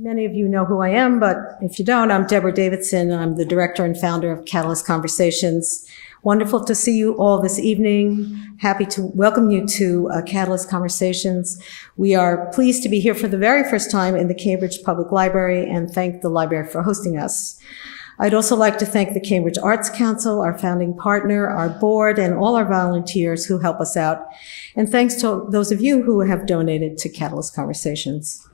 Many of you know who I am, but if you don't, I'm Deborah Davidson. I'm the director and founder of Catalyst Conversations. Wonderful to see you all this evening. Happy to welcome you to Catalyst Conversations. We are pleased to be here for the very first time in the Cambridge Public Library and thank the library for hosting us. I'd also like to thank the Cambridge Arts Council, our founding partner, our board, and all our volunteers who help us out. And thanks to those of you who have donated to Catalyst Conversations.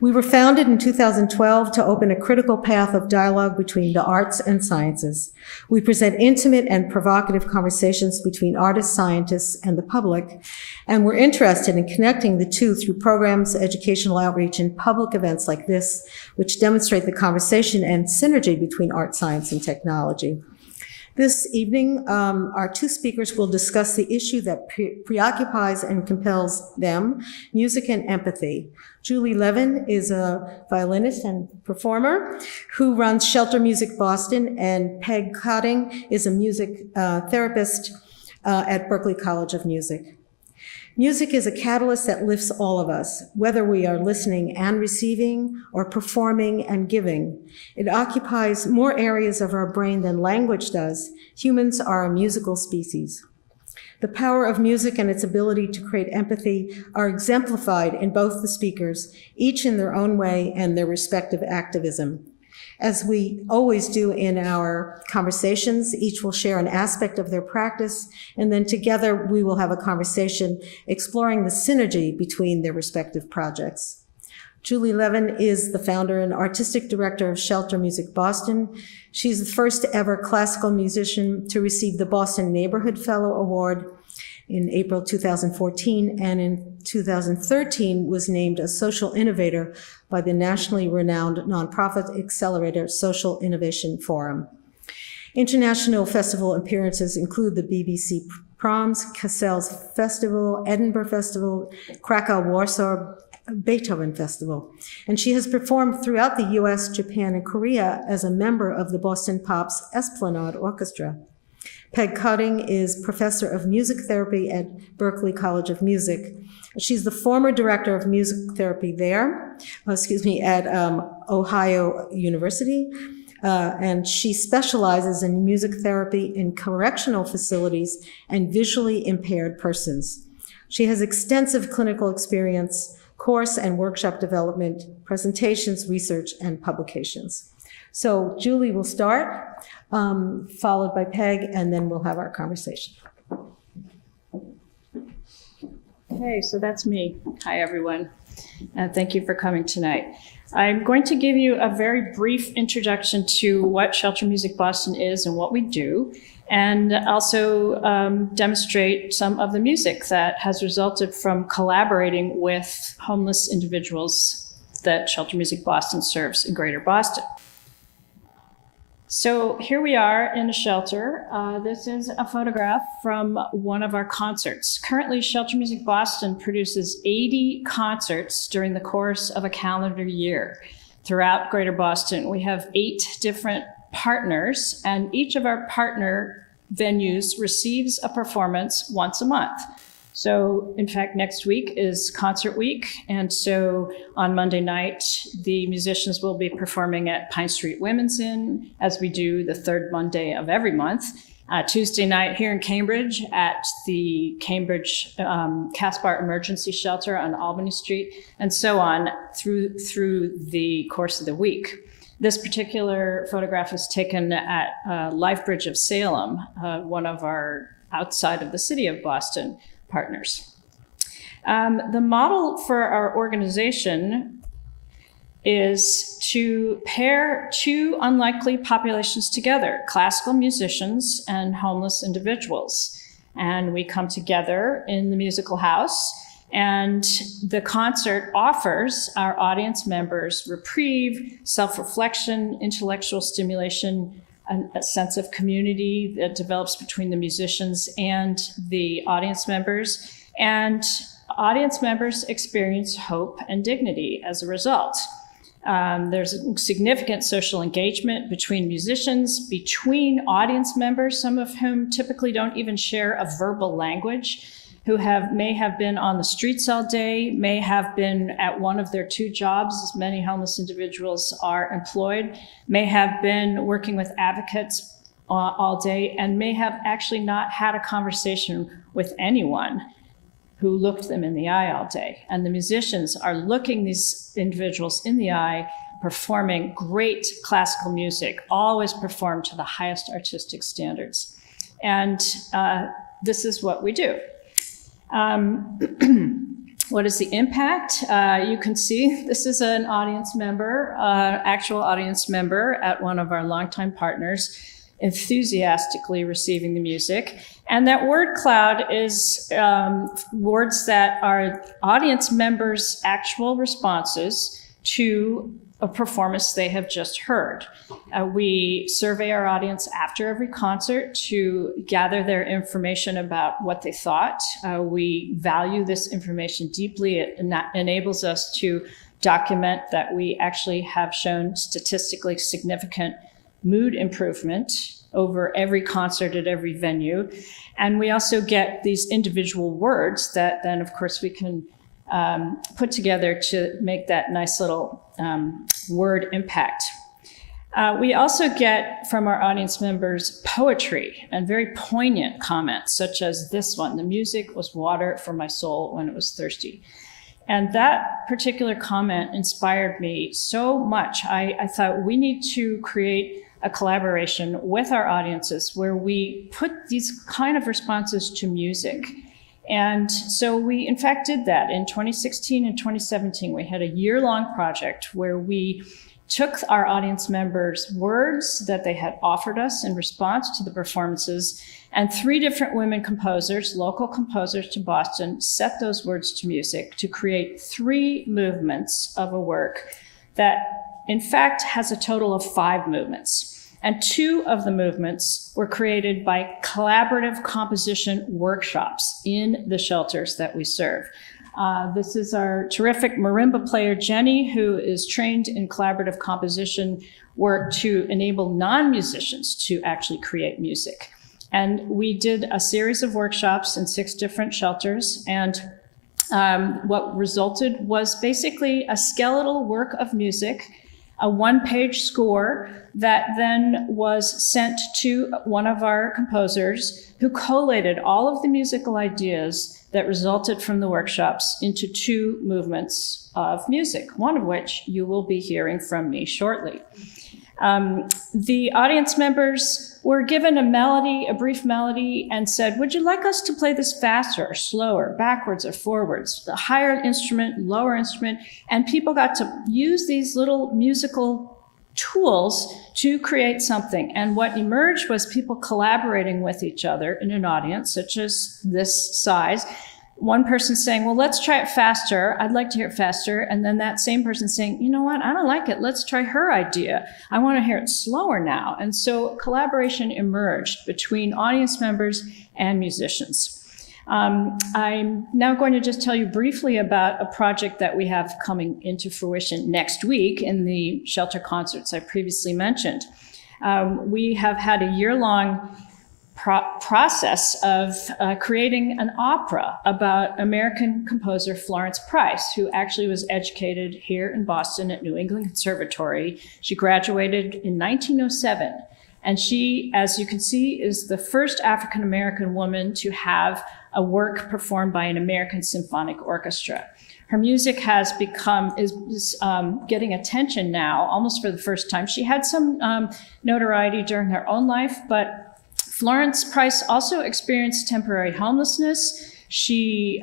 We were founded in 2012 to open a critical path of dialogue between the arts and sciences. We present intimate and provocative conversations between artists, scientists, and the public, and we're interested in connecting the two through programs, educational outreach, and public events like this, which demonstrate the conversation and synergy between art, science, and technology. This evening, our two speakers will discuss the issue that preoccupies and compels them, music and empathy. Julie Leven is a violinist and performer who runs Shelter Music Boston, and Peggy Codding is a music therapist at Berklee College of Music. Music is a catalyst that lifts all of us, whether we are listening and receiving or performing and giving. It occupies more areas of our brain than language does. Humans are a musical species. The power of music and its ability to create empathy are exemplified in both the speakers, each in their own way and their respective activism. As we always do in our conversations, each will share an aspect of their practice, and then together we will have a conversation exploring the synergy between their respective projects. Julie Leven is the founder and artistic director of Shelter Music Boston. She's the first ever classical musician to receive the Boston Neighborhood Fellow Award in April 2014, and in 2013 was named a social innovator by the nationally renowned nonprofit accelerator Social Innovation Forum. International festival appearances include the BBC Proms, Cassel's Festival, Edinburgh Festival, Krakow, Warsaw, Beethoven Festival. And she has performed throughout the US, Japan, and Korea as a member of the Boston Pops Esplanade Orchestra. Peggy Codding is professor of music therapy at Berklee College of Music. She's the former director of music therapy there, at Ohio University. And she specializes in music therapy in correctional facilities and visually impaired persons. She has extensive clinical experience, course and workshop development, presentations, research, and publications. So Julie will start, followed by Peg, and then we'll have our conversation. Okay, so that's me. Hi, everyone, and thank you for coming tonight. I'm going to give you a very brief introduction to what Shelter Music Boston is and what we do, and also demonstrate some of the music that has resulted from collaborating with homeless individuals that Shelter Music Boston serves in Greater Boston. So here we are in a shelter. This is a photograph from one of our concerts. Currently, Shelter Music Boston produces 80 concerts during the course of a calendar year throughout Greater Boston. We have 8 different partners, and each of our partner venues receives a performance once a month. So in fact, next week is concert week. And so on Monday night, the musicians will be performing at Pine Street Women's Inn, as we do the third Monday of every month. Tuesday night here in Cambridge at the Cambridge Caspar Emergency Shelter on Albany Street, and so on through the course of the week. This particular photograph is taken at Lifebridge of Salem, one of our outside of the city of Boston partners. The model for our organization is to pair two unlikely populations together, classical musicians and homeless individuals. And we come together in the musical house, and the concert offers our audience members reprieve, self-reflection, intellectual stimulation, a sense of community that develops between the musicians and the audience members. And audience members experience hope and dignity as a result. There's significant social engagement between musicians, between audience members, some of whom typically don't even share a verbal language, may have been on the streets all day, may have been at one of their 2 jobs, as many homeless individuals are employed, may have been working with advocates all day, and may have actually not had a conversation with anyone who looked them in the eye all day. And the musicians are looking these individuals in the eye, performing great classical music, always performed to the highest artistic standards. And this is what we do. What is the impact? You can see this is an audience member, actual audience member at one of our longtime partners, enthusiastically receiving the music. And that word cloud is words that are audience members' actual responses to a performance they have just heard. We survey our audience after every concert to gather their information about what they thought. We value this information deeply. It enables us to document that we actually have shown statistically significant mood improvement over every concert at every venue. And we also get these individual words that then, of course, we can put together to make that nice little word impact. We also get from our audience members poetry and very poignant comments, such as this one: "The music was water for my soul when it was thirsty." And that particular comment inspired me so much. I thought we need to create a collaboration with our audiences where we put these kind of responses to music. And so we, in fact, did that in 2016 and 2017. We had a year-long project where we took our audience members' words that they had offered us in response to the performances, and 3 different women composers, local composers to Boston, set those words to music to create 3 movements of a work that, in fact, has a total of 5 movements. And 2 of the movements were created by collaborative composition workshops in the shelters that we serve. This is our terrific marimba player, Jenny, who is trained in collaborative composition work to enable non-musicians to actually create music. And we did a series of workshops in 6 different shelters, and what resulted was basically a skeletal work of music, a 1-page score that then was sent to one of our composers who collated all of the musical ideas that resulted from the workshops into 2 movements of music, one of which you will be hearing from me shortly. The audience members were given a melody, a brief melody, and said, "Would you like us to play this faster or slower, backwards or forwards, the higher instrument, lower instrument?" And people got to use these little musical tools to create something. And what emerged was people collaborating with each other in an audience, such as this size. One person saying, "Well, let's try it faster. I'd like to hear it faster." And then that same person saying, "You know what? I don't like it. Let's try her idea. I want to hear it slower now." And so collaboration emerged between audience members and musicians. I'm now going to just tell you briefly about a project that we have coming into fruition next week in the shelter concerts I previously mentioned. We have had a year-long process of creating an opera about American composer Florence Price, who actually was educated here in Boston at New England Conservatory. She graduated in 1907, and she, as you can see, is the first African-American woman to have a work performed by an American symphonic orchestra. Her music has is getting attention now, almost for the first time. She had some notoriety during her own life, but Florence Price also experienced temporary homelessness. She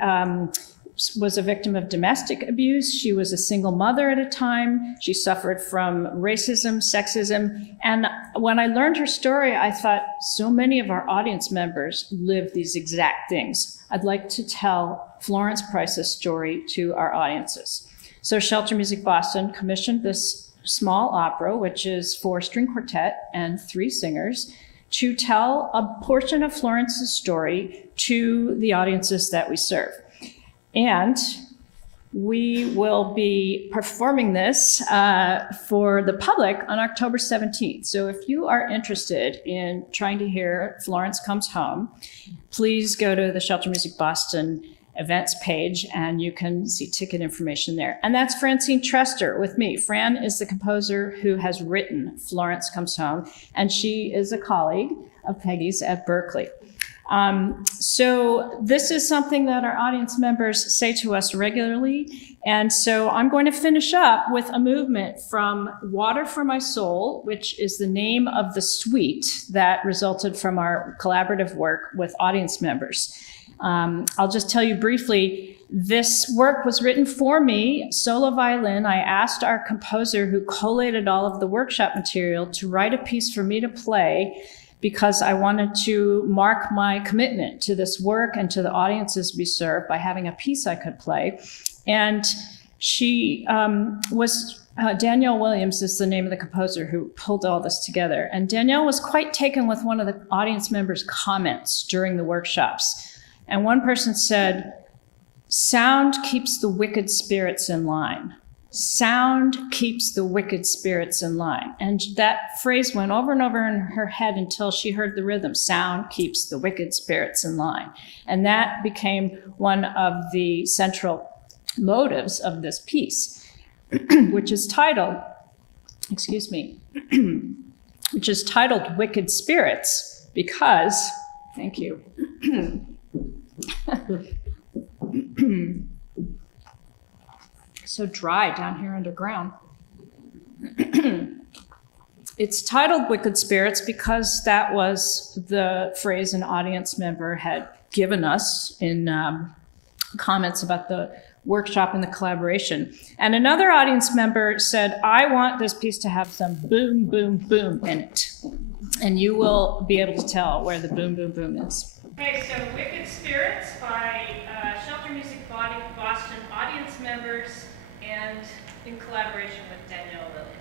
was a victim of domestic abuse. She was a single mother at a time. She suffered from racism, sexism. And when I learned her story, I thought, so many of our audience members live these exact things. I'd like to tell Florence Price's story to our audiences. So Shelter Music Boston commissioned this small opera, which is for string quartet and 3 singers, to tell a portion of Florence's story to the audiences that we serve. And we will be performing this for the public on October 17th. So if you are interested in trying to hear Florence Comes Home, please go to the Shelter Music Boston events page and you can see ticket information there. And that's Francine Trester with me. Fran is the composer who has written Florence Comes Home, and she is a colleague of Peggy's at Berklee. So this is something that our audience members say to us regularly. And so I'm going to finish up with a movement from Water for My Soul, which is the name of the suite that resulted from our collaborative work with audience members. I'll just tell you briefly, this work was written for me, solo violin. I asked our composer who collated all of the workshop material to write a piece for me to play, because I wanted to mark my commitment to this work and to the audiences we serve by having a piece I could play. And she Danielle Williams is the name of the composer who pulled all this together. And Danielle was quite taken with one of the audience members' comments during the workshops. And one person said, "Sound keeps the wicked spirits in line. Sound keeps the wicked spirits in line." And that phrase went over and over in her head until she heard the rhythm. Sound keeps the wicked spirits in line. And that became one of the central motives of this piece, which is titled, which is titled Wicked Spirits, because, thank you. So dry down here underground. It's titled Wicked Spirits because that was the phrase an audience member had given us in comments about the workshop and the collaboration. And another audience member said, "I want this piece to have some boom, boom, boom in it." And you will be able to tell where the boom, boom, boom is. Okay, so Wicked Spirits by Shelter Music Boston audience members and in collaboration with Danielle Williams.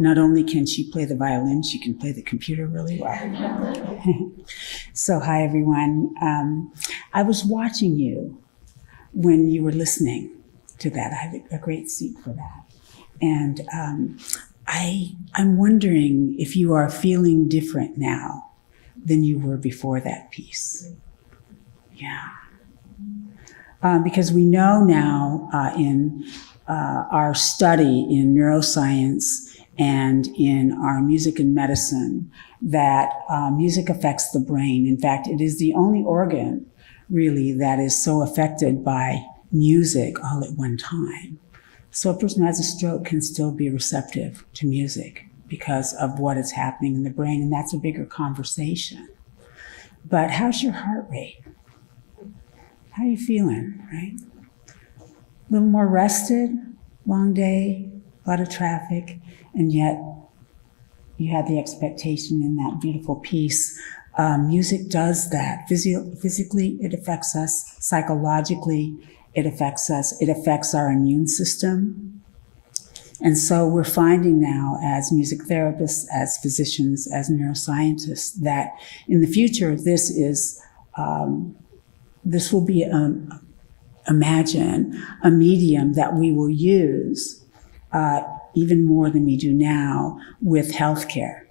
not only can she play the violin, she can play the computer really well. So hi, everyone. I was watching you when you were listening to that. I had a great seat for that. And I'm wondering if you are feeling different now than you were before that piece. Yeah. Because we know now in our study in neuroscience and in our music and medicine that music affects the brain. In fact, it is the only organ really that is so affected by music all at one time. So a person who has a stroke can still be receptive to music because of what is happening in the brain, and that's a bigger conversation. But how's your heart rate? How are you feeling, right? A little more rested, long day, a lot of traffic, and yet you had the expectation in that beautiful piece. Music does that. Physically, it affects us. Psychologically, it affects us. It affects our immune system. And so we're finding now as music therapists, as physicians, as neuroscientists, that in the future, this will be, imagine, a medium that we will use even more than we do now with healthcare,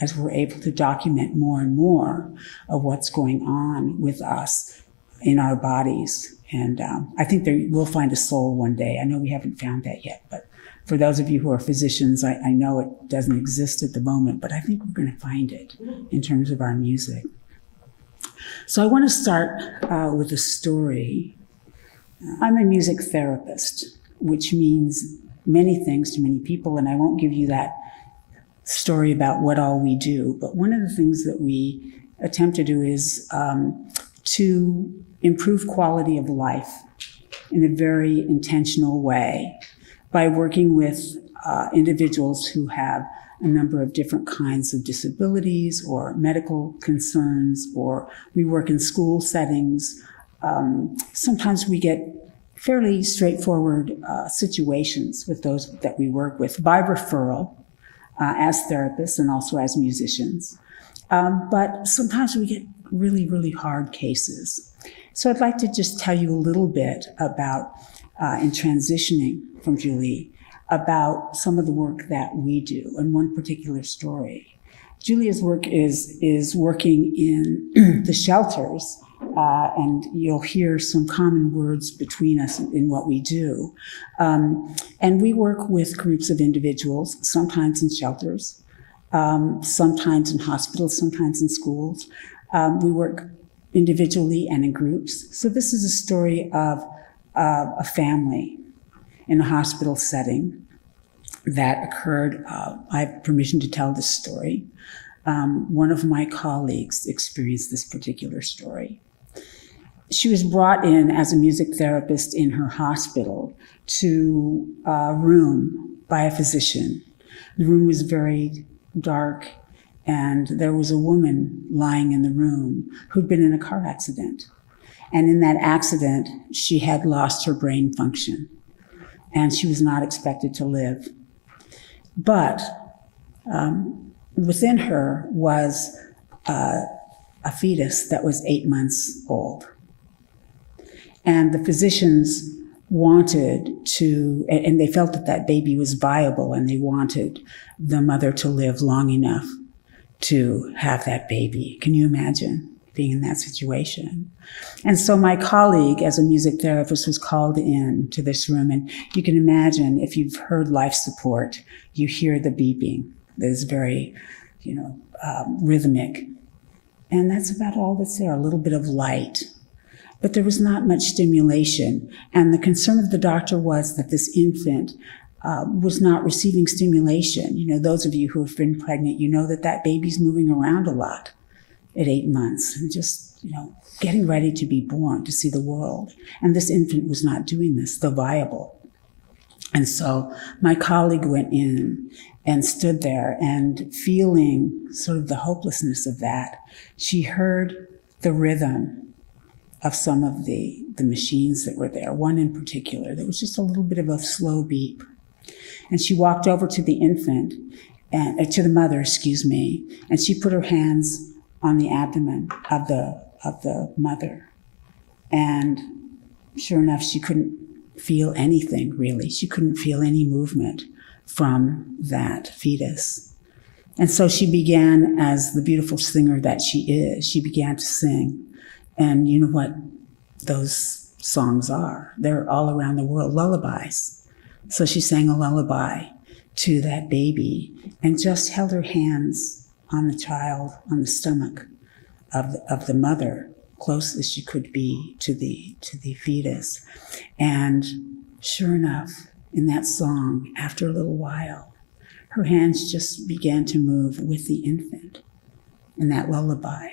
as we're able to document more and more of what's going on with us in our bodies. And I think we'll find a soul one day. I know we haven't found that yet, but for those of you who are physicians, I know it doesn't exist at the moment, but I think we're going to find it in terms of our music. So I want to start with a story. I'm a music therapist, which means many things to many people, and I won't give you that story about what all we do, but one of the things that we attempt to do is to improve quality of life in a very intentional way by working with individuals who have a number of different kinds of disabilities or medical concerns, or we work in school settings. Sometimes we get fairly straightforward situations with those that we work with by referral as therapists and also as musicians. But sometimes we get really, really hard cases. So I'd like to just tell you a little bit about, in transitioning from Julie, about some of the work that we do and one particular story. Julia's work is working in the shelters, and you'll hear some common words between us in what we do. And we work with groups of individuals, sometimes in shelters, sometimes in hospitals, sometimes in schools. We work individually and in groups. So this is a story of a family in a hospital setting that occurred. I have permission to tell this story. One of my colleagues experienced this particular story. She was brought in as a music therapist in her hospital to a room by a physician. The room was very dark, and there was a woman lying in the room who'd been in a car accident. And in that accident, she had lost her brain function, and she was not expected to live. But within her was a fetus that was 8 months old. And the physicians wanted to, and they felt that that baby was viable, and they wanted the mother to live long enough to have that baby. Can you imagine being in that situation? And so my colleague, as a music therapist, was called in to this room. And you can imagine, if you've heard life support, you hear the beeping that is very, rhythmic. And that's about all that's there, a little bit of light. But there was not much stimulation. And the concern of the doctor was that this infant was not receiving stimulation. Those of you who have been pregnant, you know that that baby's moving around a lot at 8 months and just, getting ready to be born, to see the world. And this infant was not doing this, the viable. And so my colleague went in and stood there, and feeling sort of the hopelessness of that, she heard the rhythm of some of the machines that were there, one in particular. There was just a little bit of a slow beep. And she walked over to the infant, and to the mother, excuse me, and she put her hands on the abdomen of the mother. And sure enough, she couldn't feel anything, really. She couldn't feel any movement from that fetus. And so she began, as the beautiful singer that she is, she began to sing. And you know what those songs are? They're all around the world, lullabies. So she sang a lullaby to that baby and just held her hands on the child, on the stomach of the mother, close as she could be to the fetus. And sure enough, in that song, after a little while, her hands just began to move with the infant in that lullaby.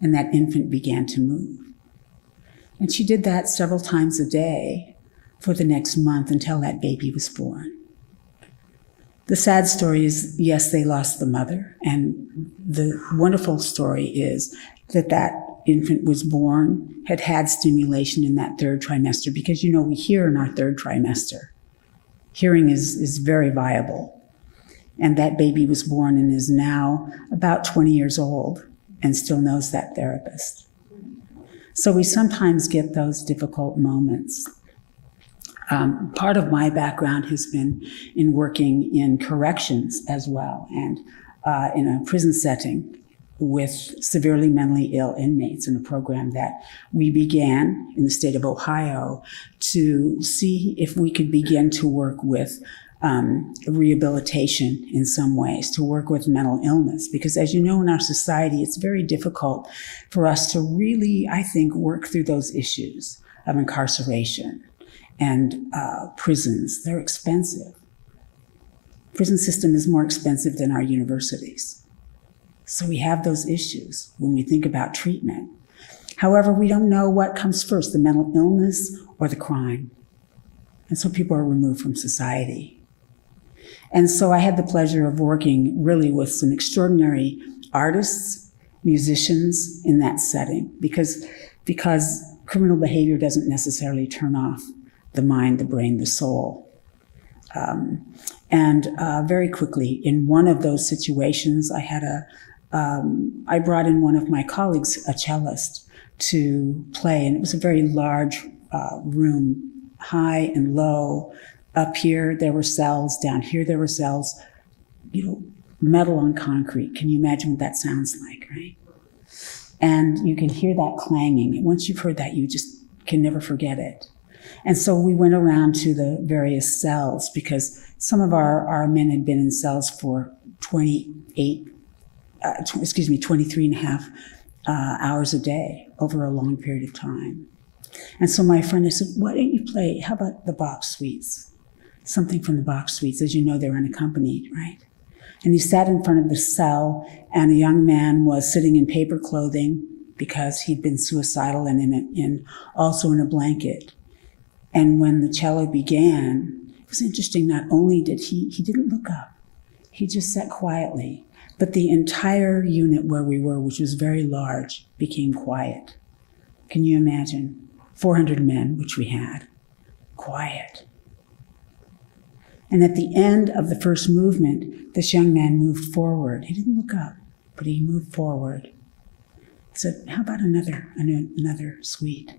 And that infant began to move. And she did that several times a day for the next month until that baby was born. The sad story is, yes, they lost the mother. And the wonderful story is that that infant was born, had stimulation in that third trimester, because you know we hear in our third trimester. Hearing is very viable. And that baby was born and is now about 20 years old and still knows that therapist. So we sometimes get those difficult moments. Part of my background has been in working in corrections as well, and in a prison setting with severely mentally ill inmates, in a program that we began in the state of Ohio to see if we could begin to work with rehabilitation in some ways, to work with mental illness. Because as you know, in our society, it's very difficult for us to really, I think, work through those issues of incarceration and prisons. They're expensive. Prison system is more expensive than our universities. So we have those issues when we think about treatment. However, we don't know what comes first, the mental illness or the crime. And so people are removed from society. And so I had the pleasure of working really with some extraordinary artists, musicians in that setting, because criminal behavior doesn't necessarily turn off the mind, the brain, the soul. Very quickly, in one of those situations, I brought in one of my colleagues, a cellist, to play, and it was a very large room, high and low. Up here, there were cells. Down here, there were cells. Metal on concrete. Can you imagine what that sounds like, right? And you can hear that clanging. And once you've heard that, you just can never forget it. And so we went around to the various cells, because some of our men had been in cells for 23 and a half hours a day over a long period of time. And so my friend, I said, why don't you play, how about the box suites? Something from the box suites. As you know, they're unaccompanied, right? And he sat in front of the cell, and a young man was sitting in paper clothing because he'd been suicidal, and also in a blanket. And when the cello began, it was interesting, not only did he didn't look up, he just sat quietly, but the entire unit where we were, which was very large, became quiet. Can you imagine? 400 men, which we had, quiet. And at the end of the first movement, this young man moved forward. He didn't look up, but he moved forward. I said, how about another suite?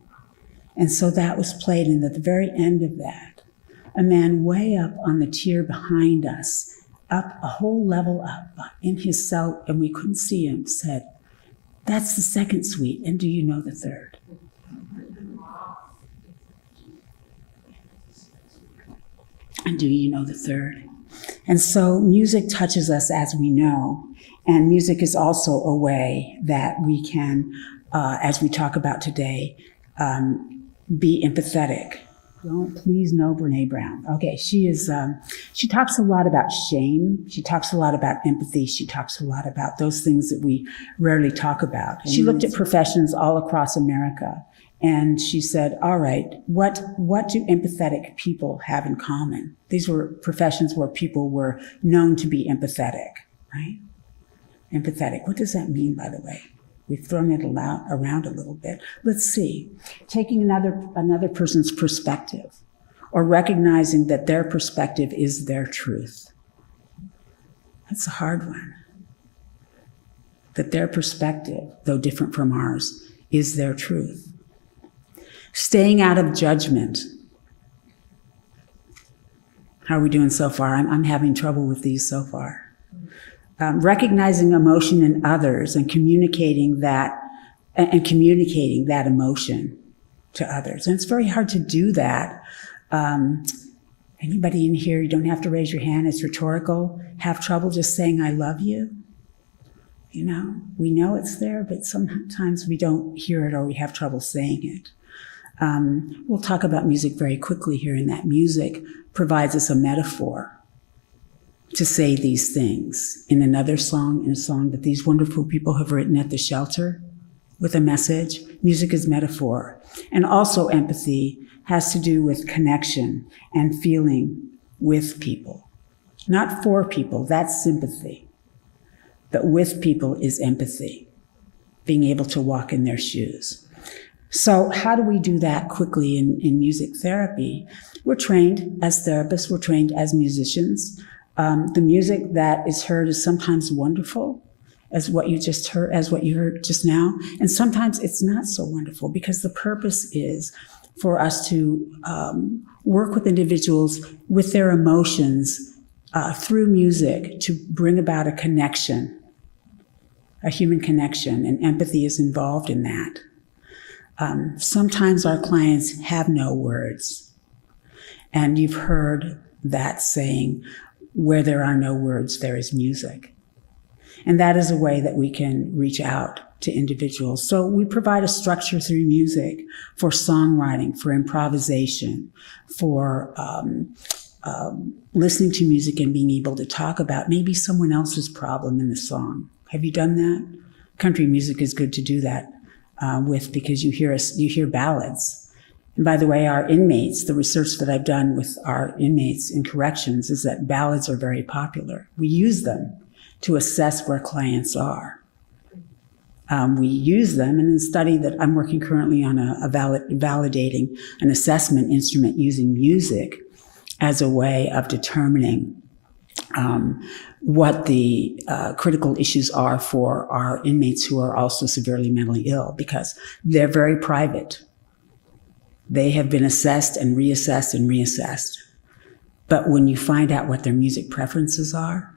And so that was played, and at the very end of that, a man way up on the tier behind us, up a whole level up in his cell, and we couldn't see him, said, that's the second suite, and do you know the third? And do you know the third? And so music touches us, as we know, and music is also a way that we can, as we talk about today, be empathetic. Don't please know Brene Brown. Okay, she talks a lot about shame. She talks a lot about empathy. She talks a lot about those things that we rarely talk about. She looked at professions all across America, and she said, all right, what do empathetic people have in common? These were professions where people were known to be empathetic, right? Empathetic, what does that mean, by the way? We've thrown it around a little bit. Let's see. Taking another person's perspective, or recognizing that their perspective is their truth. That's a hard one. That their perspective, though different from ours, is their truth. Staying out of judgment. How are we doing so far? I'm having trouble with these so far. Recognizing emotion in others and communicating that emotion to others. And it's very hard to do that. Anybody in here, you don't have to raise your hand, it's rhetorical, have trouble just saying, I love you? You know, we know it's there, but sometimes we don't hear it or we have trouble saying it. We'll talk about music very quickly here, and that music provides us a metaphor to say these things. In another song, in a song that these wonderful people have written at the shelter with a message, music is metaphor. And also empathy has to do with connection and feeling with people. Not for people, that's sympathy. But with people is empathy, being able to walk in their shoes. So how do we do that quickly in music therapy? We're trained as therapists, we're trained as musicians. The music that is heard is sometimes wonderful, as what you heard just now, and sometimes it's not so wonderful, because the purpose is for us to work with individuals with their emotions through music to bring about a connection, a human connection, and empathy is involved in that. Sometimes our clients have no words, and you've heard that saying, where there are no words, there is music. And that is a way that we can reach out to individuals. So we provide a structure through music for songwriting, for improvisation, for listening to music and being able to talk about maybe someone else's problem in the song. Have you done that? Country music is good to do that with, because you hear ballads. And by the way, our inmates, the research that I've done with our inmates in corrections is that ballads are very popular. We use them to assess where clients are. We use them in a study that I'm working currently on validating an assessment instrument using music as a way of determining what the critical issues are for our inmates who are also severely mentally ill, because they're very private. They have been assessed and reassessed and reassessed. But when you find out what their music preferences are,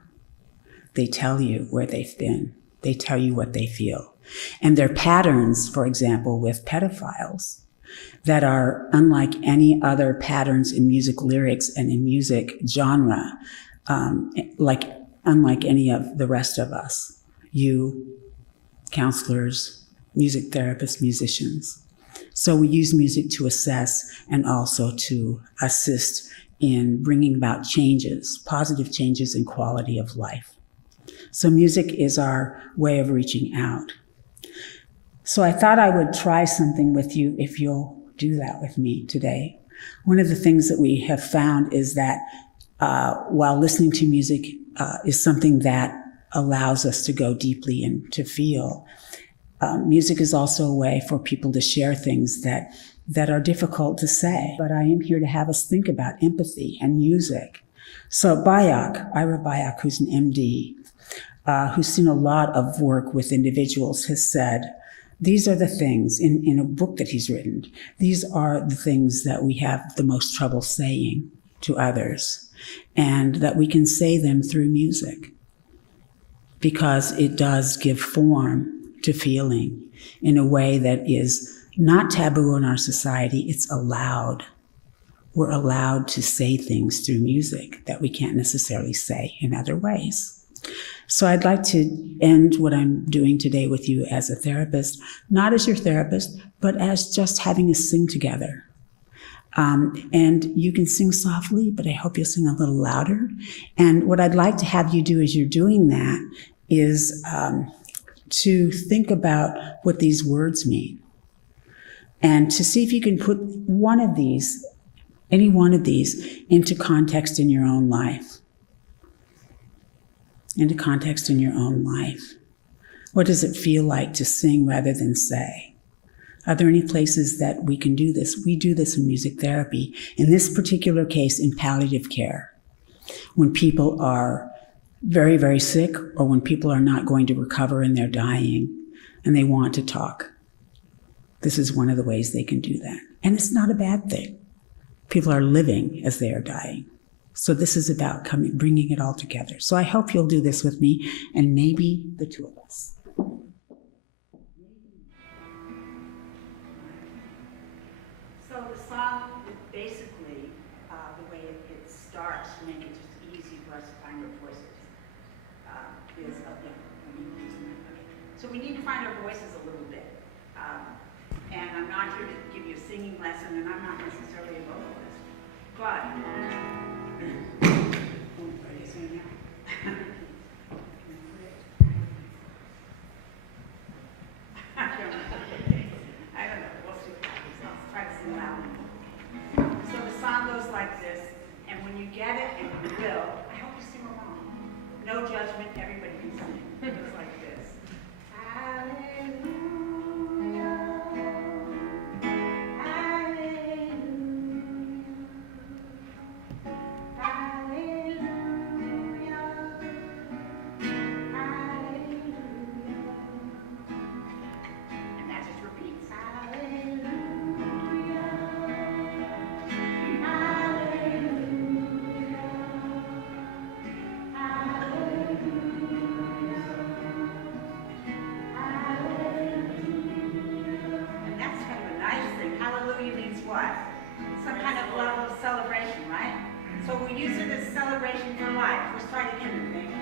they tell you where they've been. They tell you what they feel. And their patterns, for example, with pedophiles, that are unlike any other patterns in music lyrics and in music genre, unlike any of the rest of us, you, counselors, music therapists, musicians. So we use music to assess and also to assist in bringing about changes, positive changes in quality of life. So music is our way of reaching out. So I thought I would try something with you if you'll do that with me today. One of the things that we have found is that while listening to music is something that allows us to go deeply and to feel, music is also a way for people to share things that are difficult to say. But I am here to have us think about empathy and music. So Ira Byock, who's an MD, who's seen a lot of work with individuals, has said, these are the things, in a book that he's written, these are the things that we have the most trouble saying to others, and that we can say them through music, because it does give form to feeling in a way that is not taboo in our society, it's allowed. We're allowed to say things through music that we can't necessarily say in other ways. So I'd like to end what I'm doing today with you as a therapist, not as your therapist, but as just having us sing together. And you can sing softly, but I hope you'll sing a little louder. And what I'd like to have you do as you're doing that is to think about what these words mean, and to see if you can put one of these, any one of these, into context in your own life. Into context in your own life. What does it feel like to sing rather than say? Are there any places that we can do this? We do this in music therapy. In this particular case, in palliative care, when people are very, very sick, or when people are not going to recover and they're dying and they want to talk. This is one of the ways they can do that. And it's not a bad thing. People are living as they are dying. So this is about bringing it all together. So I hope you'll do this with me, and maybe the two of us. So the song, basically, the way it starts to make it just easy for us to find our voices, is okay. So we need to find our voices a little bit. And I'm not here to give you a singing lesson, and I'm not necessarily a vocalist, but are you singing now? I don't know. We'll see what happens. I'll try to sing loud. So the song goes like this, and when you get it, and you will, I hope you sing along. No judgment, everybody can sing. It goes like this. Hallelujah. What? Some kind of level of celebration, right? So we use it as celebration for life. Let's try it again. Thank you.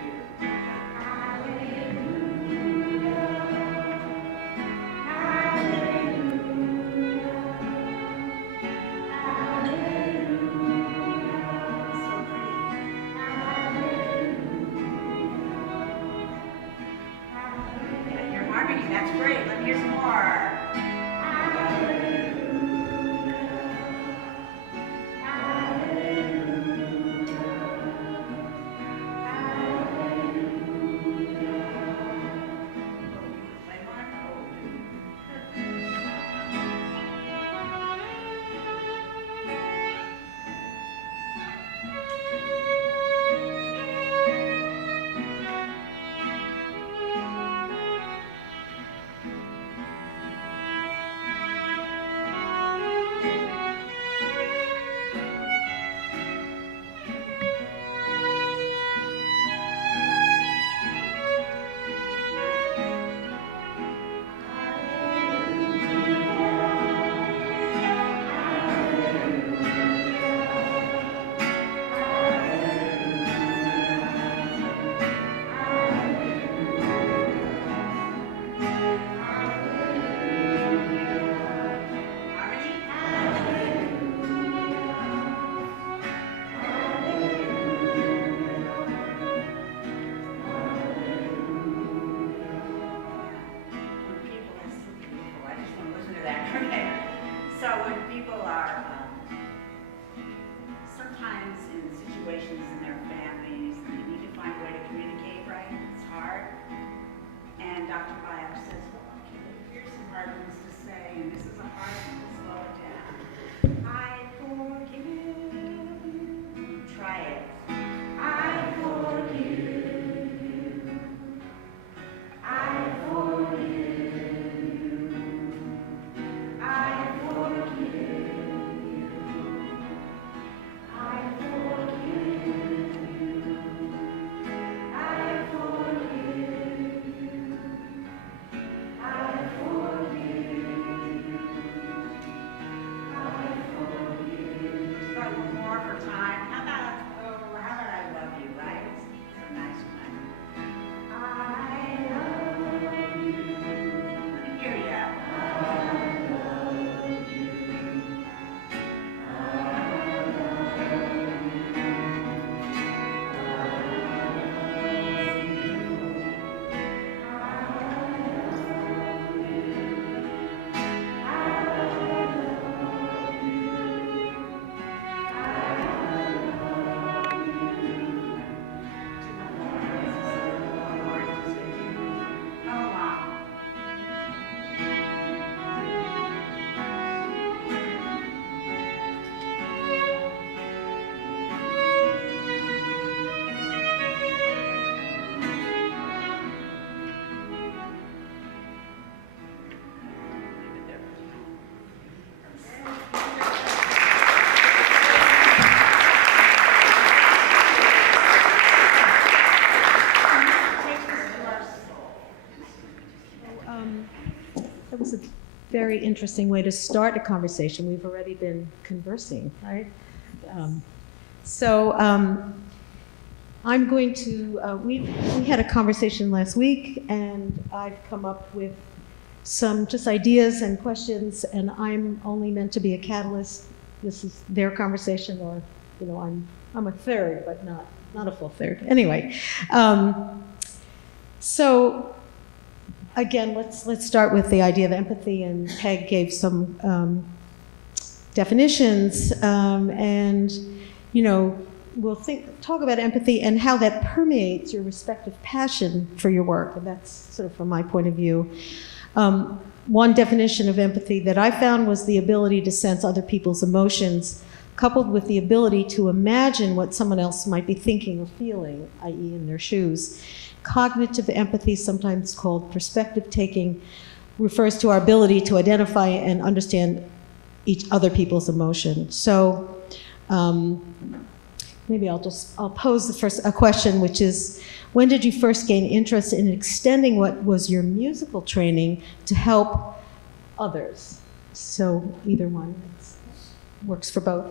That's great. Let me hear some more. very interesting way to start a conversation. We've already been conversing, right? I'm going to, we had a conversation last week, and I've come up with some just ideas and questions, and I'm only meant to be a catalyst. This is their conversation, or, you know, I'm a third, but not a full third. Anyway, so again, let's start with the idea of empathy, and Peg gave some definitions, and, you know, we'll talk about empathy and how that permeates your respective passion for your work, and that's sort of from my point of view. One definition of empathy that I found was the ability to sense other people's emotions, coupled with the ability to imagine what someone else might be thinking or feeling, i.e. in their shoes. Cognitive empathy, sometimes called perspective taking, refers to our ability to identify and understand each other people's emotion. So maybe I'll pose a question, which is, when did you first gain interest in extending what was your musical training to help others? So either one works for both.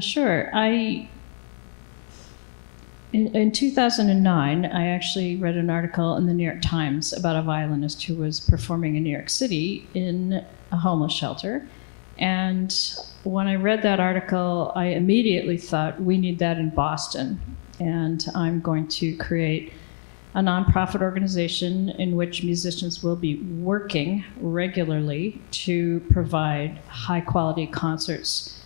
Sure. In 2009, I actually read an article in the New York Times about a violinist who was performing in New York City in a homeless shelter. And when I read that article, I immediately thought, we need that in Boston. And I'm going to create a nonprofit organization in which musicians will be working regularly to provide high-quality concerts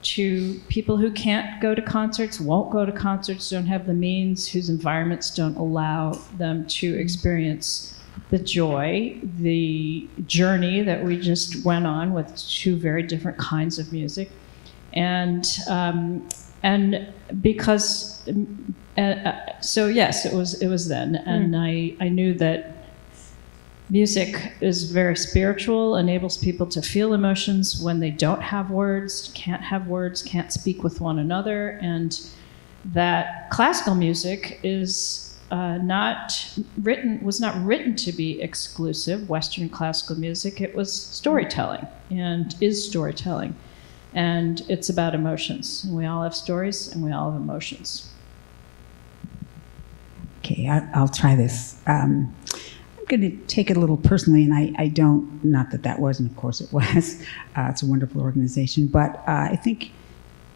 to people who can't go to concerts, won't go to concerts, don't have the means, whose environments don't allow them to experience the joy, the journey that we just went on with two very different kinds of music. And because, so yes, it was then. And I knew that music is very spiritual, enables people to feel emotions when they don't have words, can't speak with one another, and that classical music is was not written to be exclusive, Western classical music. It was storytelling, and is storytelling. And it's about emotions. And we all have stories, and we all have emotions. Okay, I'll try this. I'm going to take it a little personally, and I don't, not that that wasn't, of course it was. It's a wonderful organization. But I think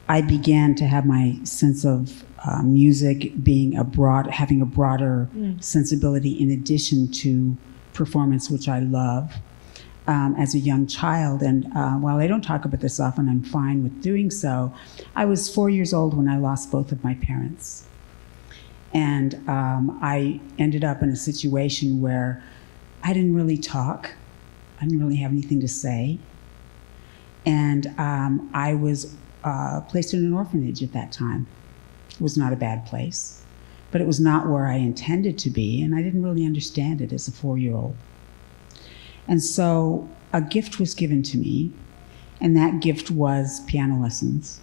I began to have my sense of music being having a broader sensibility in addition to performance, which I love, as a young child. And while I don't talk about this often, I'm fine with doing so. I was 4 years old when I lost both of my parents. And I ended up in a situation where I didn't really talk. I didn't really have anything to say. And I was placed in an orphanage at that time. It was not a bad place, but it was not where I intended to be, and I didn't really understand it as a 4-year-old. And so a gift was given to me, and that gift was piano lessons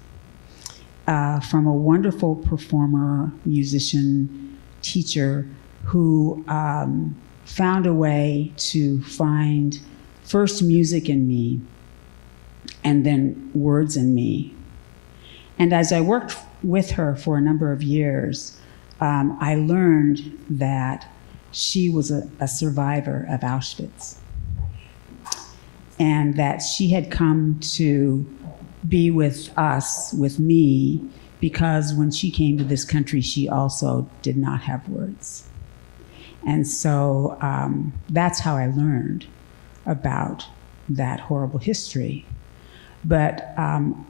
from a wonderful performer, musician, teacher who found a way to find first music in me and then words in me. And as I worked with her for a number of years, I learned that she was a survivor of Auschwitz, and that she had come to be with us, with me, because when she came to this country, she also did not have words. And so that's how I learned about that horrible history. But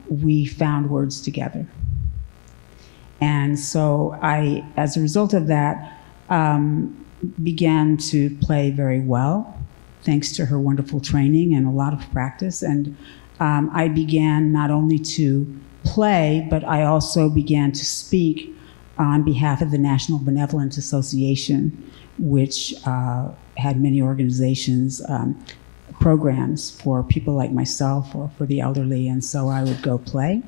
we found words together. And so I, as a result of that, began to play very well, thanks to her wonderful training and a lot of practice. And I began not only to play, but I also began to speak on behalf of the National Benevolent Association, which had many organizations, programs for people like myself or for the elderly. And so I would go play,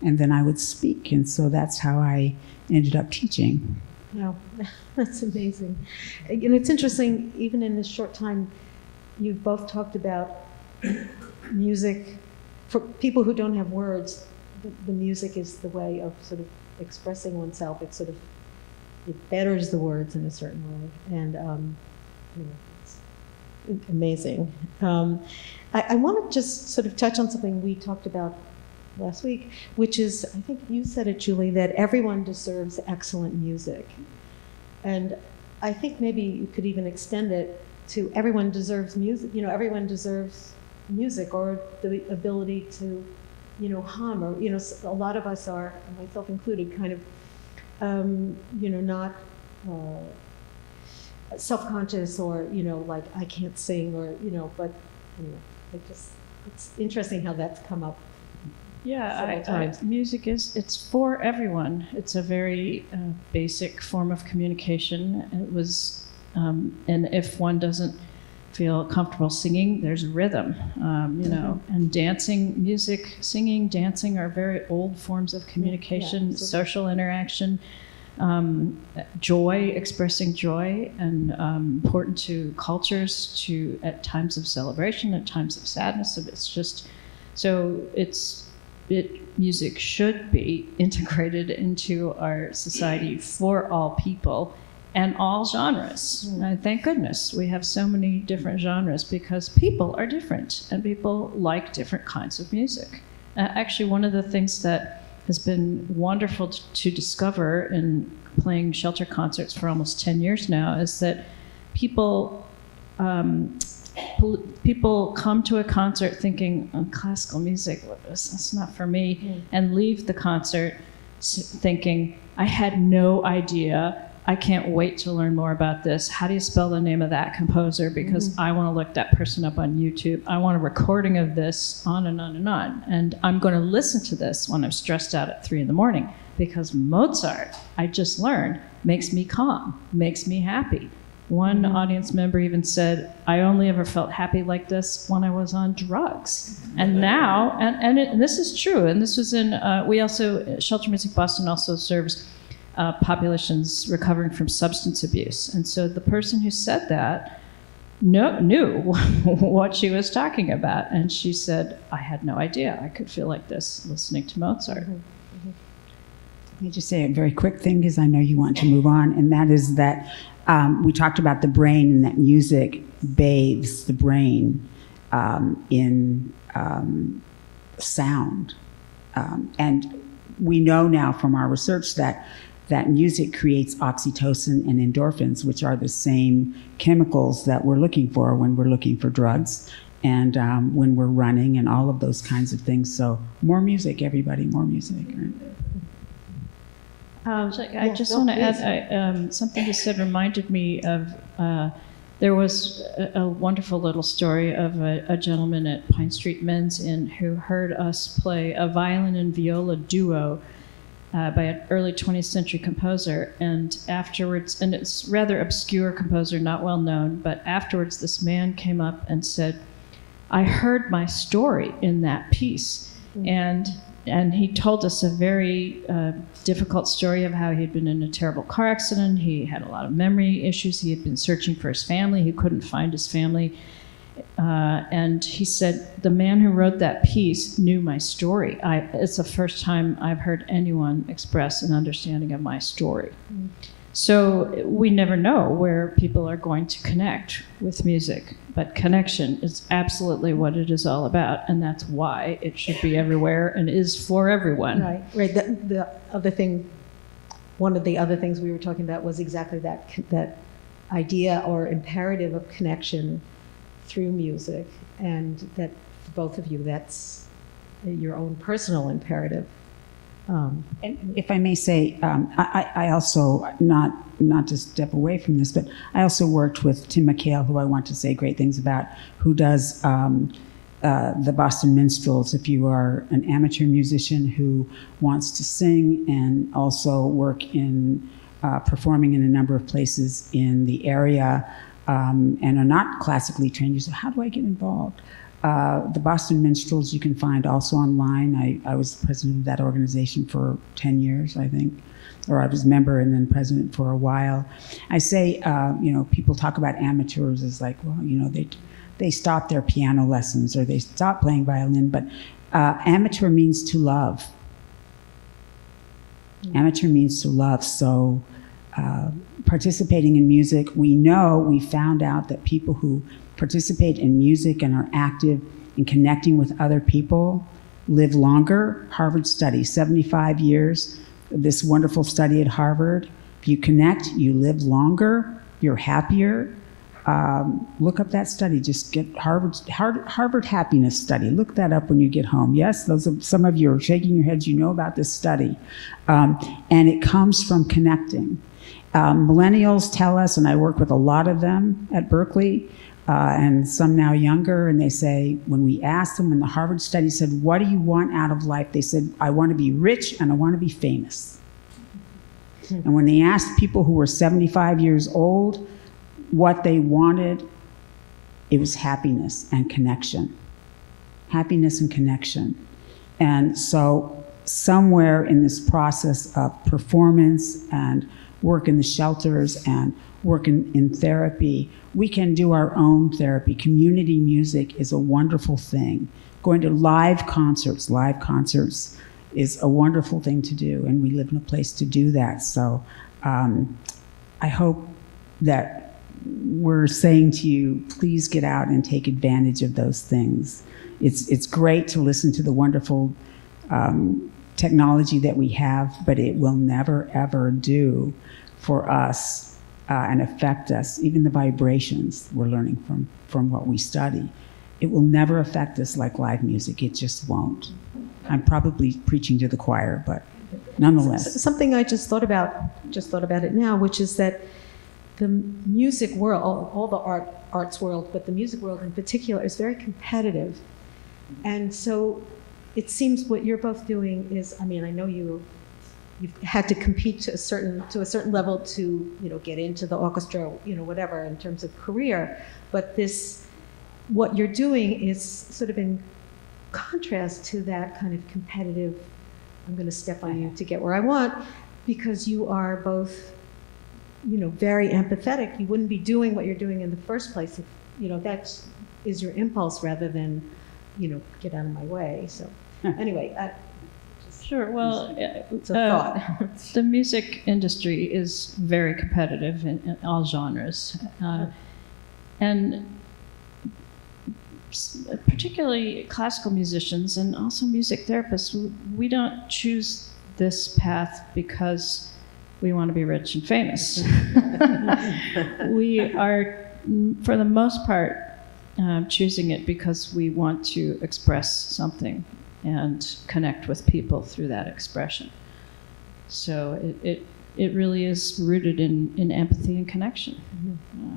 and then I would speak. And so that's how I ended up teaching. Wow, that's amazing. You know, it's interesting, even in this short time, you've both talked about music, for people who don't have words, the music is the way of sort of expressing oneself. It sort of, it betters the words in a certain way, and it's amazing. I want to just sort of touch on something we talked about last week, which is, I think you said it, Julie, that everyone deserves excellent music. And I think maybe you could even extend it to everyone deserves music. Everyone deserves music, or the ability to, hum, or, a lot of us are, myself included, kind of, not self-conscious, or, like, I can't sing, or, but, it's interesting how that's come up. Yeah, music it's for everyone. It's a very basic form of communication. It was, and if one doesn't feel comfortable singing, there's rhythm, and dancing, music, singing, dancing are very old forms of communication, social interaction, joy, expressing joy, and important to cultures, at times of celebration, at times of sadness. It's just, so music should be integrated into our society for all people and all genres. Thank goodness we have so many different genres, because people are different and people like different kinds of music. Actually, one of the things that has been wonderful to discover in playing shelter concerts for almost 10 years now is that people come to a concert thinking, classical music, that's not for me, and leave the concert thinking, I had no idea. I can't wait to learn more about this. How do you spell the name of that composer? Because I want to look that person up on YouTube. I want a recording of this, on and on and on. And I'm going to listen to this when I'm stressed out at 3 a.m, because Mozart, I just learned, makes me calm, makes me happy. One audience member even said, I only ever felt happy like this when I was on drugs. And now, and this is true, and this was in, we also, Shelter Music Boston also serves populations recovering from substance abuse. And so the person who said that knew what she was talking about. And she said, I had no idea I could feel like this listening to Mozart. Let me just say a very quick thing, because I know you want to move on, and that is that we talked about the brain, and that music bathes the brain in sound. And we know now from our research that music creates oxytocin and endorphins, which are the same chemicals that we're looking for when we're looking for drugs, and when we're running, and all of those kinds of things. So more music, everybody, more music. Right? I just want to add, something you said reminded me of, there was a wonderful little story of a gentleman at Pine Street Men's Inn who heard us play a violin and viola duo by an early 20th century composer, and afterwards, and it's rather obscure composer, not well known, but afterwards this man came up and said, I heard my story in that piece. And he told us a very difficult story of how he'd been in a terrible car accident. He had a lot of memory issues. He had been searching for his family. He couldn't find his family. And he said, the man who wrote that piece knew my story. It's the first time I've heard anyone express an understanding of my story. So we never know where people are going to connect with music, but connection is absolutely what it is all about, and that's why it should be everywhere and is for everyone. Right. The other thing, one of the other things we were talking about was exactly that idea or imperative of connection through music, and that for both of you, that's your own personal imperative. And if I may say, I also, not to step away from this, but I also worked with Tim McHale, who I want to say great things about, who does the Boston Minstrels. If you are an amateur musician who wants to sing and also work in performing in a number of places in the area and are not classically trained, you say, how do I get involved? The Boston Minstrels you can find also online. I was the president of that organization for 10 years, I think, or I was a member and then president for a while. I say, people talk about amateurs as like, well, they stop their piano lessons or they stop playing violin, but amateur means to love. Amateur means to love. So participating in music, we found out that people who participate in music and are active in connecting with other people live longer. Harvard study, 75 years, this wonderful study at Harvard. If you connect, you live longer, you're happier. Look up that study. Just get Harvard happiness study. Look that up when you get home. Yes, some of you are shaking your heads. You know about this study. And it comes from connecting. Millennials tell us, and I work with a lot of them at Berklee, and some now younger, and they say, when we asked them, when the Harvard study said, what do you want out of life? They said, I want to be rich and I want to be famous. And when they asked people who were 75 years old what they wanted, it was happiness and connection. Happiness and connection. And so somewhere in this process of performance and work in the shelters and work in therapy, we can do our own therapy. Community music is a wonderful thing. Going to live concerts is a wonderful thing to do, and we live in a place to do that. So I hope that we're saying to you, please get out and take advantage of those things. It's great to listen to the wonderful technology that we have, but it will never, ever do for us and affect us. Even the vibrations we're learning from what we study, it will never affect us like live music. It just won't. I'm probably preaching to the choir, but nonetheless. Something I just thought about it now, which is that the music world, all the arts world, but the music world in particular, is very competitive. And so it seems what you're both doing is, I mean, I know you've had to compete to a certain level to, get into the orchestra, whatever, in terms of career. But what you're doing is sort of in contrast to that kind of competitive, I'm going to step on you to get where I want, because you are both, very empathetic. You wouldn't be doing what you're doing in the first place if, that is your impulse rather than, get out of my way. So anyway, sure. Well, it's a thought. The music industry is very competitive in all genres, and particularly classical musicians and also music therapists. We don't choose this path because we want to be rich and famous. We are, for the most part, choosing it because we want to express something and connect with people through that expression. So it really is rooted in empathy and connection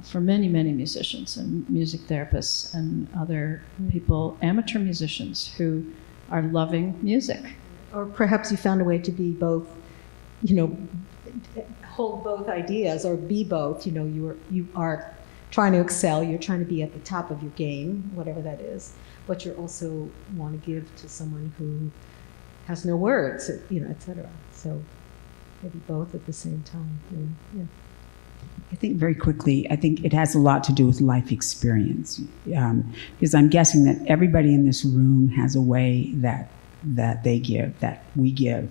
for many, many musicians and music therapists and other people, amateur musicians who are loving music. Or perhaps you found a way to be both, hold both ideas or be both. You are trying to excel, you're trying to be at the top of your game, whatever that is, but you also want to give to someone who has no words, et cetera. So maybe both at the same time. Yeah. I think very quickly, it has a lot to do with life experience. Because I'm guessing that everybody in this room has a way that they give, that we give.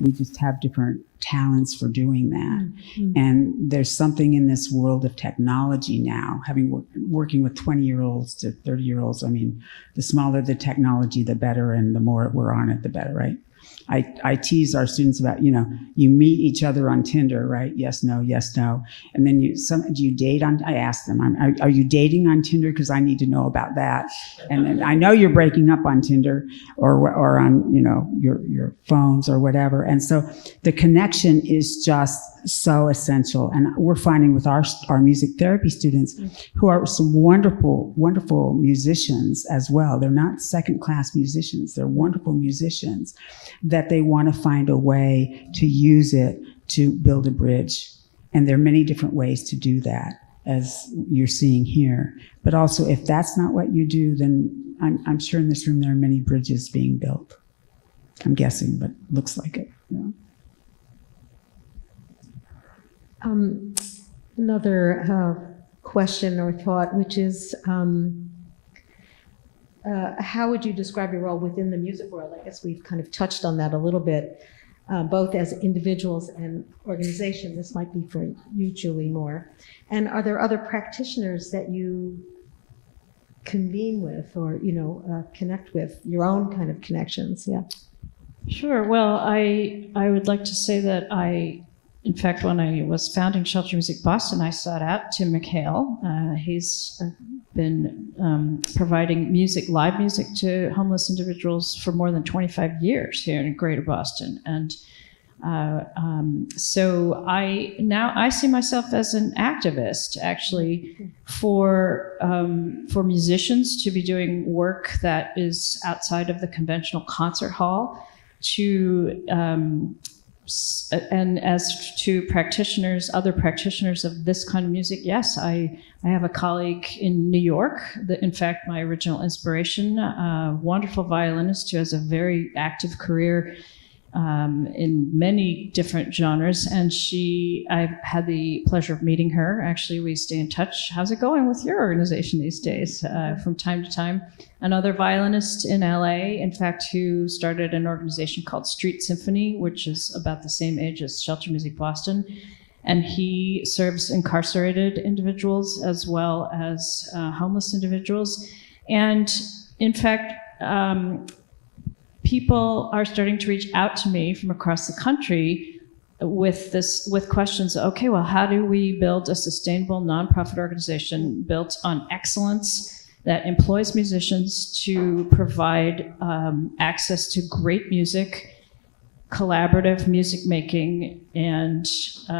We just have different talents for doing that. Mm-hmm. And there's something in this world of technology now, working with 20-year-olds to 30-year-olds. I mean, the smaller the technology, the better, and the more we're on it, the better, right? I tease our students about, you meet each other on Tinder, right? Yes, no, and then do you date on? I ask them, are you dating on Tinder? Because I need to know about that. And then I know you're breaking up on Tinder or on your phones or whatever. And so the connection is just so essential. And we're finding with our music therapy students, who are some wonderful, wonderful musicians as well. They're not second-class musicians. They're wonderful musicians, that they want to find a way to use it to build a bridge. And there are many different ways to do that, as you're seeing here. But also, if that's not what you do, then I'm sure in this room there are many bridges being built. I'm guessing, but looks like it. Another question or thought, which is, how would you describe your role within the music world? I guess we've kind of touched on that a little bit, both as individuals and organization. This might be for you, Julie, more. And are there other practitioners that you convene with or, connect with, your own kind of connections? Yeah. Sure. Well, I would like to say that in fact, when I was founding Shelter Music Boston, I sought out Tim McHale. He's been providing live music to homeless individuals for more than 25 years here in Greater Boston. And so I see myself as an activist, actually, for musicians to be doing work that is outside of the conventional concert hall, and as to other practitioners of this kind of music, yes, I have a colleague in New York, in fact, my original inspiration, a wonderful violinist who has a very active career in many different genres, and I've had the pleasure of meeting her. Actually, we stay in touch. How's it going with your organization these days? From time to time. Another violinist in LA, in fact, who started an organization called Street Symphony, which is about the same age as Shelter Music Boston, and he serves incarcerated individuals as well as homeless individuals. And in fact, people are starting to reach out to me from across the country with questions. Okay, well, how do we build a sustainable nonprofit organization built on excellence that employs musicians to provide access to great music, collaborative music making, and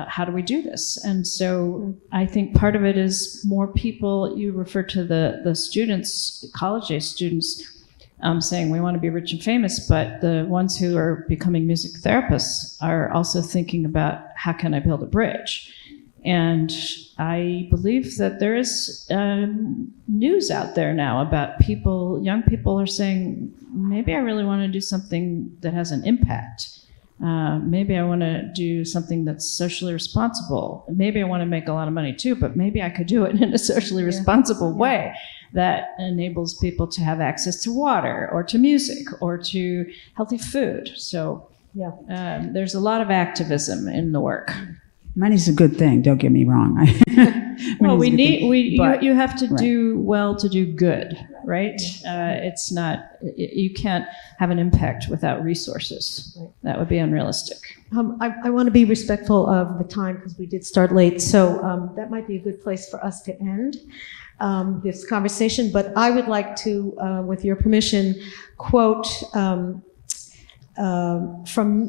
how do we do this? And so I think part of it is more people. You refer to the students, college-age students, saying we want to be rich and famous, but the ones who are becoming music therapists are also thinking about how can I build a bridge? And I believe that there is news out there now about young people are saying, maybe I really want to do something that has an impact. Maybe I want to do something that's socially responsible. Maybe I want to make a lot of money too, but maybe I could do it in a socially responsible way that enables people to have access to water or to music or to healthy food. So there's a lot of activism in the work. Money's a good thing, don't get me wrong. Well, you have to do well to do good, right? It's not, you can't have an impact without resources. That would be unrealistic. I want to be respectful of the time because we did start late, so that might be a good place for us to end this conversation. But I would like to, with your permission, quote from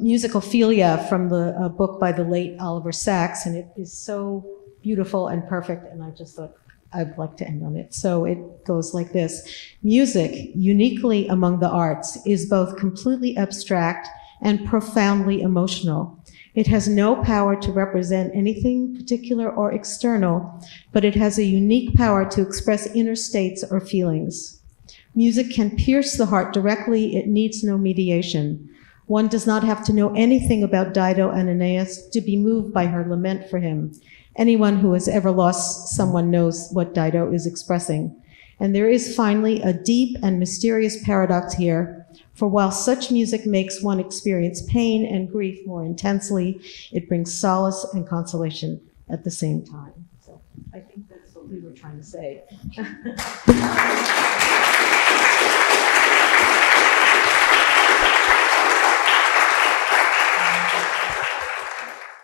Musicophilia, from the book by the late Oliver Sacks, and it is so beautiful and perfect, and I just thought I'd like to end on it. So it goes like this: music, uniquely among the arts, is both completely abstract and profoundly emotional. It has no power to represent anything particular or external, but it has a unique power to express inner states or feelings. Music can pierce the heart directly. It needs no mediation. One does not have to know anything about Dido and Aeneas to be moved by her lament for him. Anyone who has ever lost someone knows what Dido is expressing. And there is finally a deep and mysterious paradox here, for while such music makes one experience pain and grief more intensely, it brings solace and consolation at the same time. So I think that's what we were trying to say.